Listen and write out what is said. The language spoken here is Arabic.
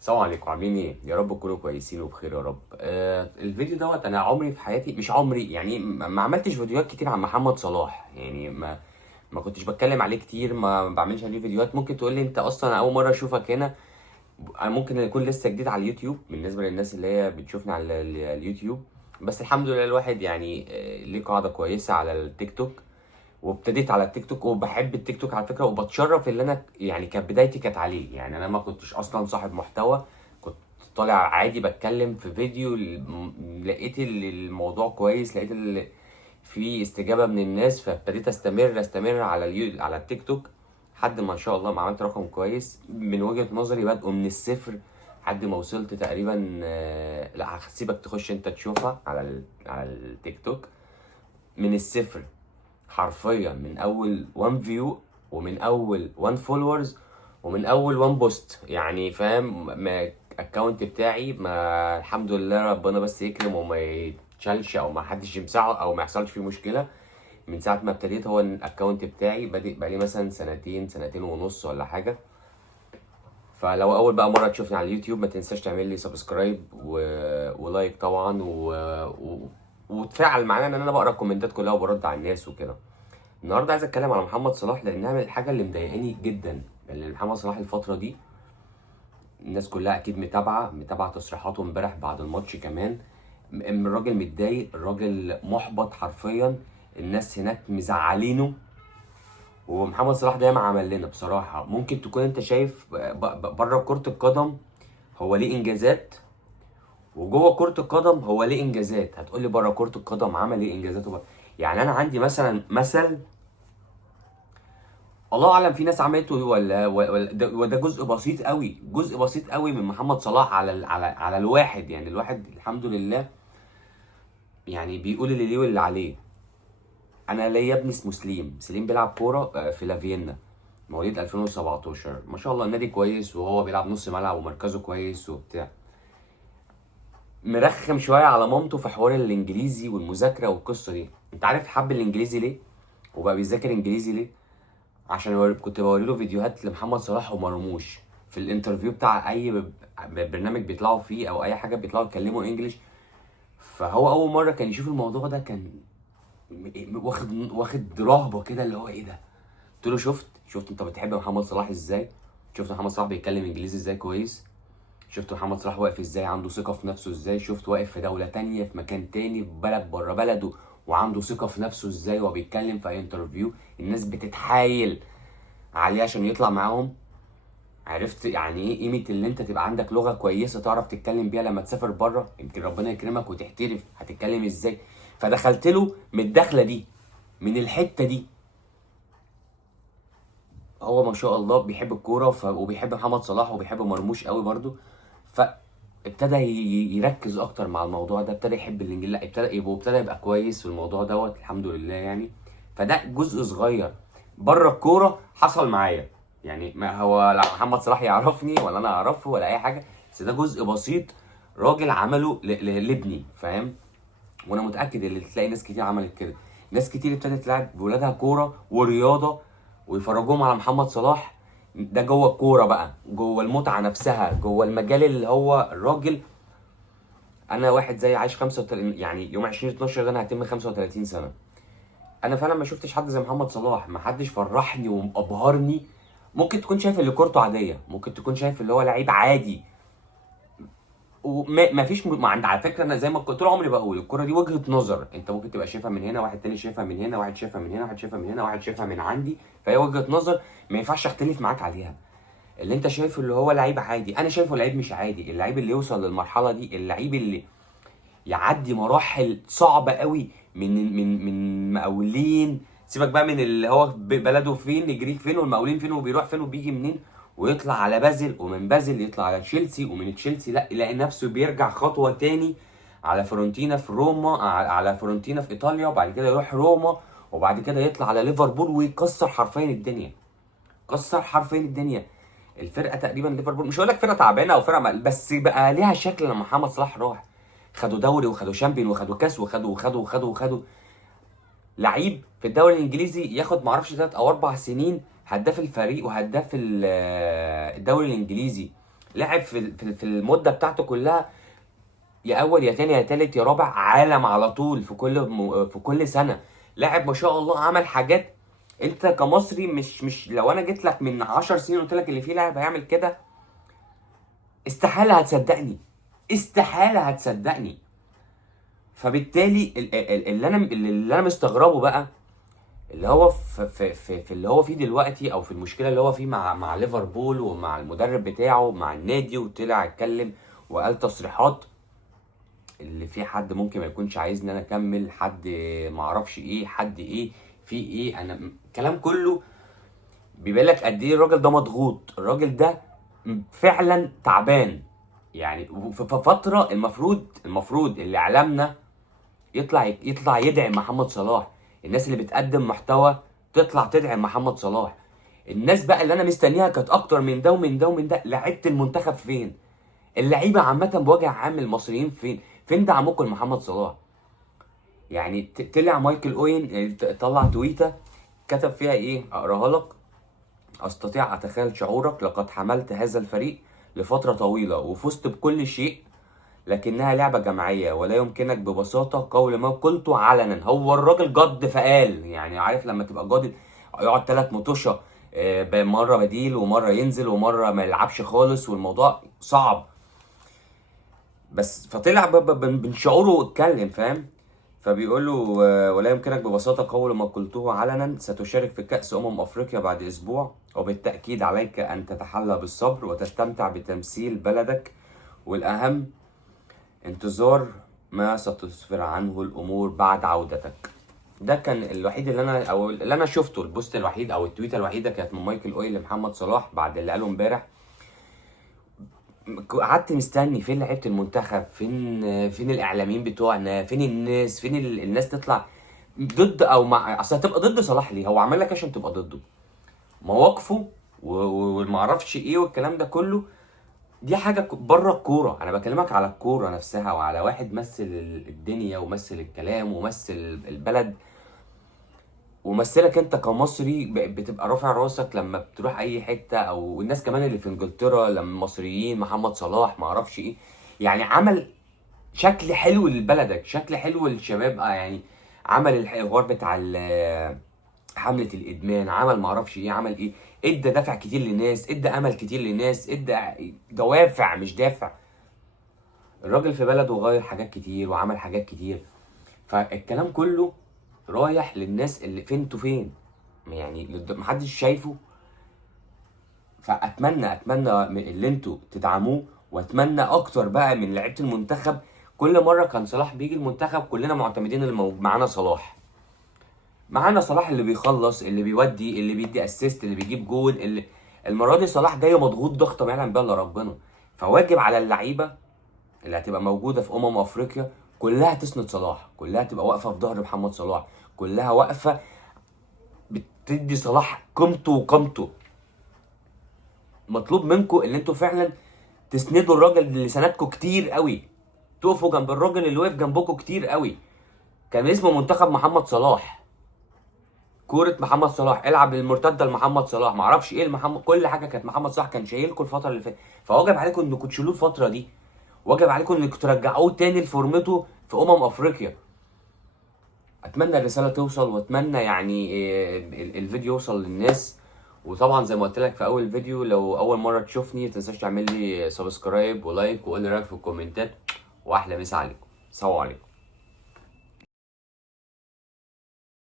السلام عليكم، عاملين ايه؟ يا رب تكونوا كويسين وبخير يا رب. الفيديو دوت انا عمري في حياتي، مش عمري يعني ما عملتش فيديوهات كتير عن محمد صلاح. يعني ما كنتش بتكلم عليه كتير، ما بعملش عليه فيديوهات. ممكن تقول لي انت اصلا اول مره اشوفك هنا. انا ممكن اكون لسه جديد على اليوتيوب بالنسبه للناس اللي هي بتشوفني على اليوتيوب. بس الحمد لله الواحد يعني ليه قاعده كويسه على التيك توك. وابتديت على التيك توك وبحب التيك توك على فكره، وبتشرف اللي انا يعني كانت بدايتي كانت عليه. يعني انا ما كنتش اصلا صاحب محتوى، كنت طالع عادي بتكلم في فيديو. لقيت الموضوع كويس، لقيت في استجابه من الناس، فابتديت استمر على على التيك توك لحد ما ان شاء الله ما عملت رقم كويس. من وجهه نظري بادئه من الصفر لحد ما وصلت تقريبا. لا هسيبك تخش انت تشوفها على على التيك توك. من الصفر حرفيا، من اول 1 فيو ومن اول 1 فولورز ومن اول 1 بوست. يعني فاهم، ما الاكونت بتاعي ما الحمد لله ربنا بس يكرم وما يتشالش او ما حدش يمسحه او ما يحصلش فيه مشكله. من ساعه ما ابتديت هو الاكونت بتاعي بادئ بقالي مثلا سنتين ونص ولا حاجه. فلو اول بقى مره تشوفني على اليوتيوب ما تنساش تعمل لي سبسكرايب ولايك طبعا وتفاعل معايا ان انا بقرا الكومنتات كلها وبرد على الناس وكده. النهارده عايز اتكلم على محمد صلاح لانها من الحاجه اللي مضايقاني جدا. لان محمد صلاح الفتره دي الناس كلها اكيد متابعه تصريحاته امبارح بعد الماتش كمان. الراجل متضايق، الراجل محبط حرفيا. الناس هناك مزعلينه. ومحمد صلاح ده ما عمل لنا بصراحه. ممكن تكون انت شايف بره كره القدم هو ليه انجازات، وجوه كره القدم هو ليه انجازات. هتقولي بره كره القدم عمل ايه انجازات يعني انا عندي مثلا مثل، الله اعلم في ناس عملته ولا ده جزء بسيط قوي، جزء بسيط قوي من محمد صلاح على على الواحد. يعني الواحد الحمد لله يعني بيقول اللي ليه واللي عليه. انا ليا ابني اسمه سليم بيلعب كوره في لافيينا، مواليد 2017. ما شاء الله النادي كويس، وهو بيلعب نص ملعب ومركزه كويس وبتاع. مرخم شويه على مامته في حوار الانجليزي والمذاكره والقصه دي. انت عارف حب الانجليزي ليه وبقى بيذاكر انجليزي ليه؟ عشان كنت بوري له فيديوهات لمحمد صلاح ومرموش في الانترفيو بتاع اي برنامج بيطلعوا فيه او اي حاجه بيطلعوا يتكلموا انجليش. فهو اول مره كان يشوف الموضوع ده كان واخد رهبه كده، اللي هو ايه ده. قلت له شفت انت بتحب محمد صلاح ازاي؟ شفت محمد صلاح بيتكلم انجليزي ازاي كويس؟ شفت محمد صلاح واقف ازاي، عنده ثقه في نفسه ازاي؟ شفت واقف في دوله تانية في مكان تاني في بلد بره بلده وعنده ثقه في نفسه ازاي وهو بيتكلم في اي انترفيو الناس بتتحايل عليه عشان يطلع معاهم؟ عرفت يعني ايه قيمه اللي انت تبقى عندك لغه كويسه تعرف تتكلم بيها لما تسافر بره، يمكن ربنا يكرمك وتحترف هتتكلم ازاي. فدخلت له من الدخله دي، من الحته دي. هو ما شاء الله بيحب الكوره وبيحب محمد صلاح وبيحب مرموش قوي برده. فابتدى يركز اكتر مع الموضوع ده، ابتدى يحب الانجليزي، لا ابتدى يبقى كويس في الموضوع دوت الحمد لله يعني. فده جزء صغير بره الكوره حصل معايا. يعني ما هو لا محمد صلاح يعرفني ولا انا اعرفه ولا اي حاجه، بس ده جزء بسيط راجل عمله لابني، فاهم؟ وانا متاكد ان تلاقي ناس كتير عملت كده. ناس كتير ابتدت تلعب بولادها كوره ورياضه ويفرجوهم على محمد صلاح. ده جوه الكوره بقى، جوه المتعه نفسها، جوه المجال اللي هو الراجل. انا واحد زي عايش 35، يعني يوم 20/12 ده انا هتم 35 سنه. انا فعلا ما شفتش حد زي محمد صلاح، ما حدش فرحني وابهرني. ممكن تكون شايف اللي كورته عاديه، ممكن تكون شايف اللي هو لعيب عادي. وما فيش ما عند، على فكره انا زي ما كنت طول عمري بقول الكوره دي وجهه نظر. انت ممكن تبقى شايفها من هنا، واحد تاني شايفها من هنا، واحد شايفها من هنا، واحد شايفها من هنا، واحد شايفها من عندي. فهي وجهه نظر ما ينفعش اختلف معاك عليها. اللي انت شايفه اللي هو لعيب عادي انا شايفه لعيب مش عادي. اللعيب اللي يوصل للمرحله دي، اللعيب اللي يعدي مراحل صعبه قوي من مقاولين. سيبك بقى من اللي هو بلده فين، يجريك فين، والمقاولين فين، وبيروح فين، وبيجي منين، ويطلع على بازل، ومن بازل يطلع على تشيلسي، ومن تشيلسي لا يلاقي نفسه بيرجع خطوه تاني على فيورنتينا في روما، على فيورنتينا في ايطاليا، وبعد كده يروح روما، وبعد كده يطلع على ليفربول ويكسر حرفيا الدنيا. كسر حرفيا الدنيا. الفرقه تقريبا ليفربول مش هقول لك فرقه تعبانه او فرقه بس بقى ليها شكل. لما محمد صلاح راح خدوا دوري وخدوا شامبيون وخدوا كاس وخدوا لعيب في الدوري الانجليزي ياخد معرفش 3 أو 4 سنين هداف الفريق وهداف الدوري الانجليزي. لعب في المده بتاعته كلها يا اول يا تاني يا تالت يا رابع عالم على طول في كل سنه. لاعب ما شاء الله عمل حاجات. انت كمصري مش لو انا جيت لك من 10 سنين قلت لك اللي فيه لاعب هيعمل كده، استحاله هتصدقني، استحاله هتصدقني. فبالتالي اللي انا مستغربه بقى، اللي هو في اللي هو فيه دلوقتي، او في المشكله اللي هو فيه مع ليفربول ومع المدرب بتاعه مع النادي، وطلع اتكلم وقال تصريحات اللي في حد ممكن ما يكونش عايزني انا اكمل، حد ما اعرفش ايه، حد ايه في ايه، انا كلام كله بيبين لك قد ايه الراجل ده مضغوط، الراجل ده فعلا تعبان. يعني في فتره المفروض اللي اعلامنا يطلع يدعم محمد صلاح، الناس اللي بتقدم محتوى تطلع تدعم محمد صلاح. الناس بقى اللي انا مستنيها كانت اكتر من ده ومن ده ومن ده. لعيبه المنتخب فين؟ اللعيبه عامه بوجه عام المصريين فين دعمكم لمحمد صلاح؟ يعني طلع مايكل اوين طلع تويته كتب فيها ايه، اقراها لك: استطيع اتخيل شعورك، لقد حملت هذا الفريق لفتره طويله وفزت بكل شيء، لكنها لعبة جماعية ولا يمكنك ببساطة قول ما قلته علنا. هو الراجل جد فقال، يعني عارف لما تبقى جاد يقعد 3 مطوشة، مرة بديل ومرة ينزل ومرة ما يلعبش خالص، والموضوع صعب. بس فطلع من شعوره واتكلم، فاهم؟ فبيقول له ولا يمكنك ببساطة قول ما قلته علنا، ستشارك في كأس أفريقيا بعد أسبوع، وبالتأكيد عليك أن تتحلى بالصبر وتستمتع بتمثيل بلدك، والأهم انتظار ما ستسفر عنه الامور بعد عودتك. ده كان الوحيد اللي انا شفته، البوست الوحيد او التويته الوحيده كانت من مايكل اويل لمحمد صلاح بعد اللي قاله امبارح. قعدت مستني فين لعيبه المنتخب، فين الاعلاميين بتوعنا، فين الناس، فين الناس تطلع ضد او مع. اصل هتبقى ضد صلاح ليه؟ هو عمل لك عشان تبقى ضده؟ مواقفه ومعرفش ايه والكلام ده كله دي حاجة بره الكورة. أنا بكلمك على الكورة نفسها، وعلى واحد مثل الدنيا ومثل الكلام ومثل البلد، ومثلك أنت كمصري بتبقى رافع راسك لما بتروح أي حتة، أو الناس كمان اللي في إنجلترا لما المصريين محمد صلاح معرفش إيه. يعني عمل شكل حلو لبلدك، شكل حلو للشباب، يعني عمل الحوار بتاع حملة الإدمان، عمل معرفش إيه، عمل إيه، ادى دافع كتير للناس، ادى امل كتير للناس، ادى دوافع مش دافع. الراجل في بلده غير حاجات كتير وعمل حاجات كتير. فالكلام كله رايح للناس اللي فين انتوا فين، يعني محدش شايفه. فاتمنى اللي انتوا تدعموه، واتمنى اكتر بقى من لعيبه المنتخب. كل مره كان صلاح بيجي المنتخب كلنا معتمدين معانا صلاح، معانا صلاح اللي بيخلص، اللي بيودي، اللي بيدي اسيست، اللي بيجيب جول. اللي المره دي صلاح جاي مضغوط ضغطه ما يعلم بها الا ربنا. فواجب على اللعيبه اللي هتبقى موجوده في افريقيا كلها تسند صلاح، كلها تبقى واقفه في ظهر محمد صلاح، كلها واقفه بتدي صلاح قيمته وقامته. مطلوب منكم ان انتوا فعلا تسندوا الراجل اللي سندكم كتير قوي، تقفوا جنب الراجل اللي وقف جنبكم كتير قوي. كان اسمه منتخب محمد صلاح، كورة محمد صلاح، العب المرتده لمحمد صلاح، معرفش ايه المحمد، كل حاجه كانت محمد صلاح كان شايلكم الفتره اللي فاتت. فواجب عليكم انكم تشيلوه الفتره دي، واجب عليكم انكم ترجعوه تاني لفورمته في افريقيا. اتمنى الرساله توصل، واتمنى يعني الفيديو يوصل للناس. وطبعا زي ما قلت لك في اول فيديو، لو اول مره تشوفني متنساش تعمل لي سبسكرايب ولايك وقول لي رايك في الكومنتات. واحلى مسا عليكم، سلام عليكم.